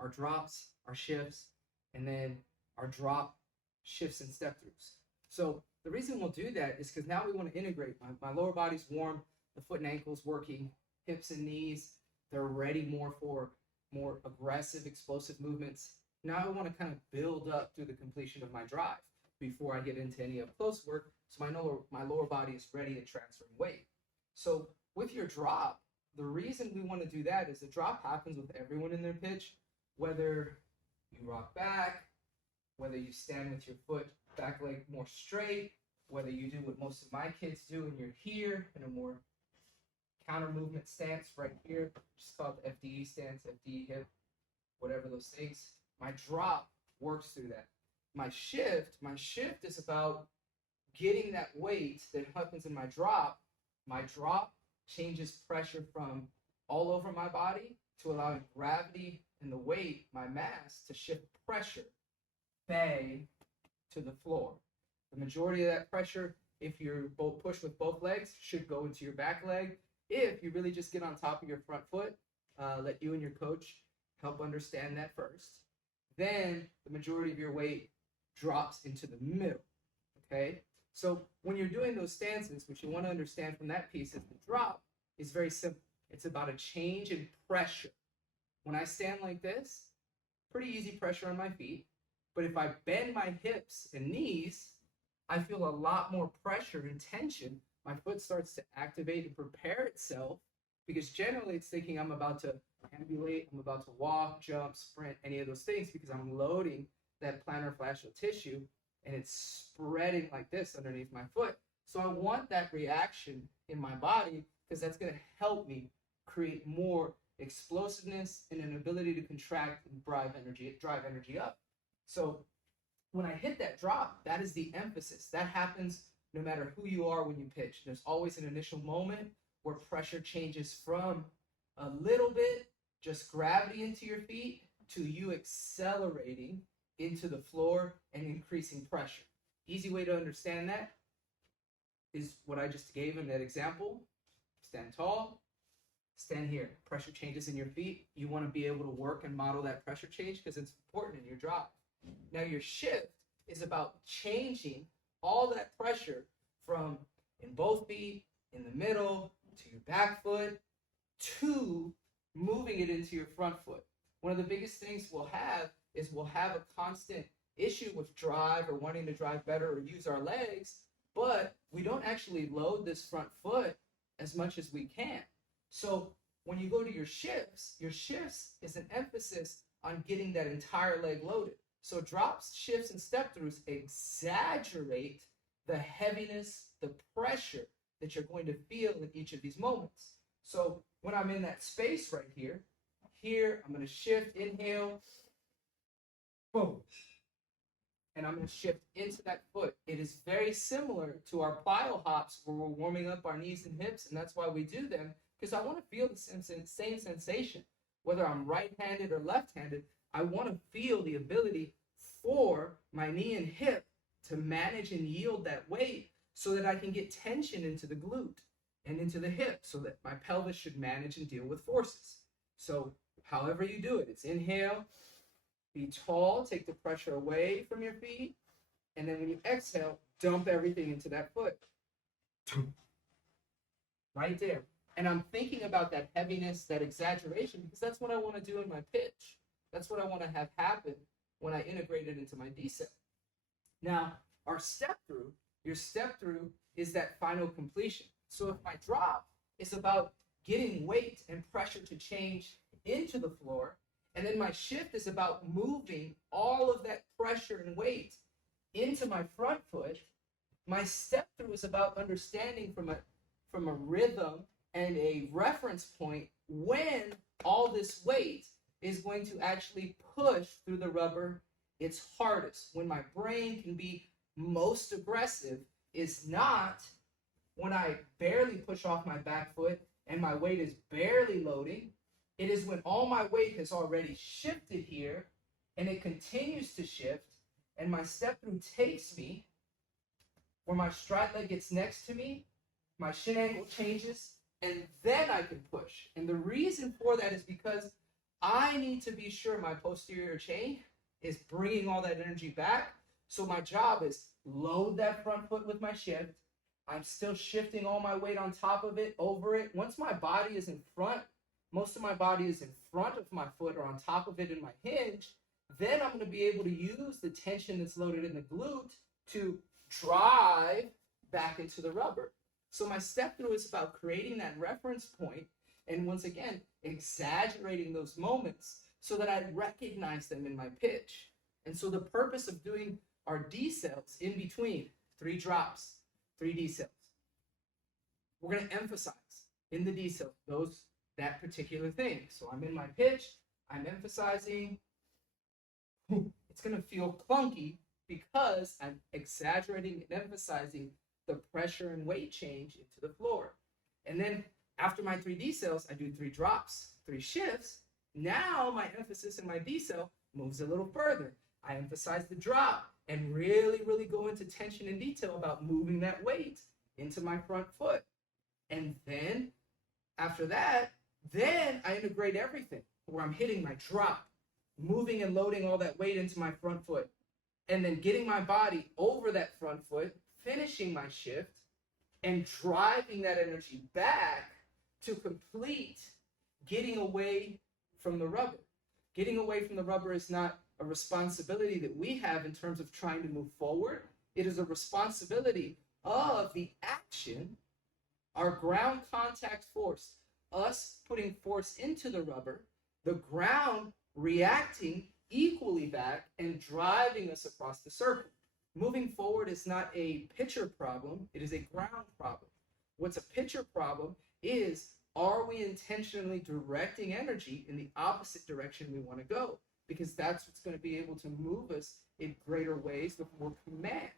our drops, our shifts, and then our drop, shifts, and step throughs. So the reason we'll do that is because now we want to integrate. My lower body's warm, the foot and ankles working, hips and knees, they're ready more for more aggressive, explosive movements. Now I want to kind of build up through the completion of my drive before I get into any up close work, so my lower body is ready to transfer weight. So with your drop, the reason we want to do that is the drop happens with everyone in their pitch, whether you rock back, whether you stand with your foot back leg more straight, whether you do what most of my kids do and you're here in a more counter movement stance right here, just called the FDE stance, FDE hip, whatever those things. My drop works through that. My shift is about getting that weight that happens in my drop. My drop changes pressure from all over my body to allowing gravity and the weight, my mass, to shift pressure, bang, to the floor. The majority of that pressure, if you're both push with both legs, should go into your back leg. If you really just get on top of your front foot, let you and your coach help understand that first. Then the majority of your weight drops into the middle, okay? So when you're doing those stances, what you want to understand from that piece is the drop is very simple. It's about a change in pressure. When I stand like this, pretty easy pressure on my feet. But if I bend my hips and knees, I feel a lot more pressure and tension. My foot starts to activate and prepare itself because generally it's thinking I'm about to ambulate, I'm about to walk, jump, sprint, any of those things because I'm loading that plantar fascial tissue and it's spreading like this underneath my foot. So I want that reaction in my body because that's going to help me create more explosiveness and an ability to contract and drive energy up. So when I hit that drop, that is the emphasis. That happens no matter who you are when you pitch. There's always an initial moment where pressure changes from a little bit, just gravity into your feet, to you accelerating into the floor and increasing pressure. Easy way to understand that is what I just gave in that example. Stand tall, stand here. Pressure changes in your feet. You want to be able to work and model that pressure change because it's important in your drop. Now your shift is about changing all that pressure from in both feet, in the middle, to your back foot, to moving it into your front foot. One of the biggest things we'll have is we'll have a constant issue with drive or wanting to drive better or use our legs, but we don't actually load this front foot as much as we can. So when you go to your shifts is an emphasis on getting that entire leg loaded. So drops, shifts, and step throughs exaggerate the heaviness, the pressure that you're going to feel in each of these moments. So when I'm in that space right here, I'm going to shift, inhale, boom. And I'm going to shift into that foot. It is very similar to our plyo hops where we're warming up our knees and hips, and that's why we do them, because I want to feel the same sensation. Whether I'm right-handed or left-handed, I want to feel the ability for my knee and hip to manage and yield that weight so that I can get tension into the glute and into the hip so that my pelvis should manage and deal with forces. So however you do it, it's inhale, be tall, take the pressure away from your feet, and then when you exhale, dump everything into that foot. Right there. And I'm thinking about that heaviness, that exaggeration, because that's what I want to do in my pitch. That's what I want to have happen when I integrate it into my decel. Now, our step through, your step through is that final completion. So if my drop is about getting weight and pressure to change into the floor, and then my shift is about moving all of that pressure and weight into my front foot, my step through is about understanding from a rhythm and a reference point when all this weight is going to actually push through the rubber its hardest. When my brain can be most aggressive is not when I barely push off my back foot and my weight is barely loading. It is when all my weight has already shifted here and it continues to shift and my step through takes me where my stride leg gets next to me, my shin angle changes, and then I can push. And the reason for that is because I need to be sure my posterior chain is bringing all that energy back. So my job is load that front foot with my shift. I'm still shifting all my weight on top of it, over it. Once my body is in front, most of my body is in front of my foot or on top of it in my hinge, then I'm going to be able to use the tension that's loaded in the glute to drive back into the rubber. So my step through is about creating that reference point and once again, exaggerating those moments so that I recognize them in my pitch. And so the purpose of doing our decels in between, 3 drops, 3 decels. We're going to emphasize in the decel that particular thing. So I'm in my pitch, I'm emphasizing. It's going to feel clunky because I'm exaggerating and emphasizing the pressure and weight change into the floor. And then after my 3 decels, I do 3 drops, 3 shifts. Now my emphasis in my decel moves a little further. I emphasize the drop and really, really go into tension and detail about moving that weight into my front foot. And then after that, then I integrate everything where I'm hitting my drop, moving and loading all that weight into my front foot, and then getting my body over that front foot, finishing my shift, and driving that energy back to complete getting away from the rubber. Getting away from the rubber is not a responsibility that we have in terms of trying to move forward. It is a responsibility of the action, our ground contact force, us putting force into the rubber, the ground reacting equally back and driving us across the circle. Moving forward is not a pitcher problem, it is a ground problem. What's a pitcher problem is, are we intentionally directing energy in the opposite direction we want to go? Because that's what's going to be able to move us in greater ways with more command.